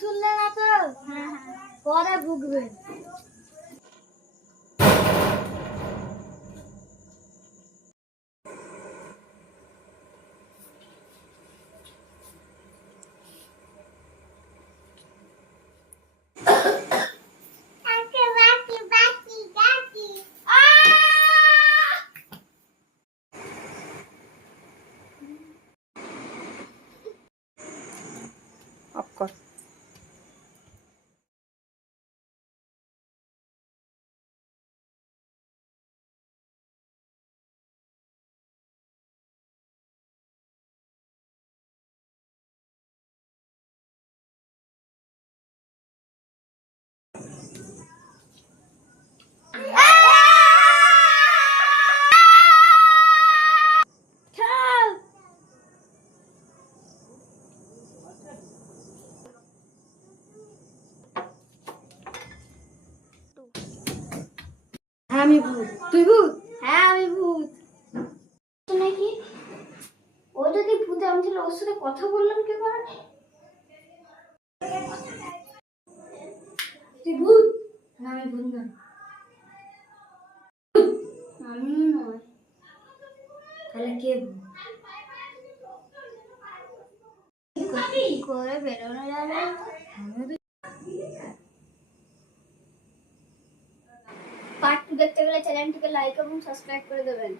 শুনলে না তো পরে ভুগবে। অফ কর। হ্যাঁ আমি ভূত। তুই ভূত? হ্যাঁ আমি ভূত। নাকি ও যদি ভূতে আমি তাহলে ওর সাথে কথা বললাম কি করে? তুই ভূত? না আমি ভূত না। আমি নয়। তাহলে কে ভূত? কি করে বেরোনো যাবে? পার্ট 2 দেখতে গেলে চ্যানেলটিকে লাইক এবং সাবস্ক্রাইব করে দেবেন।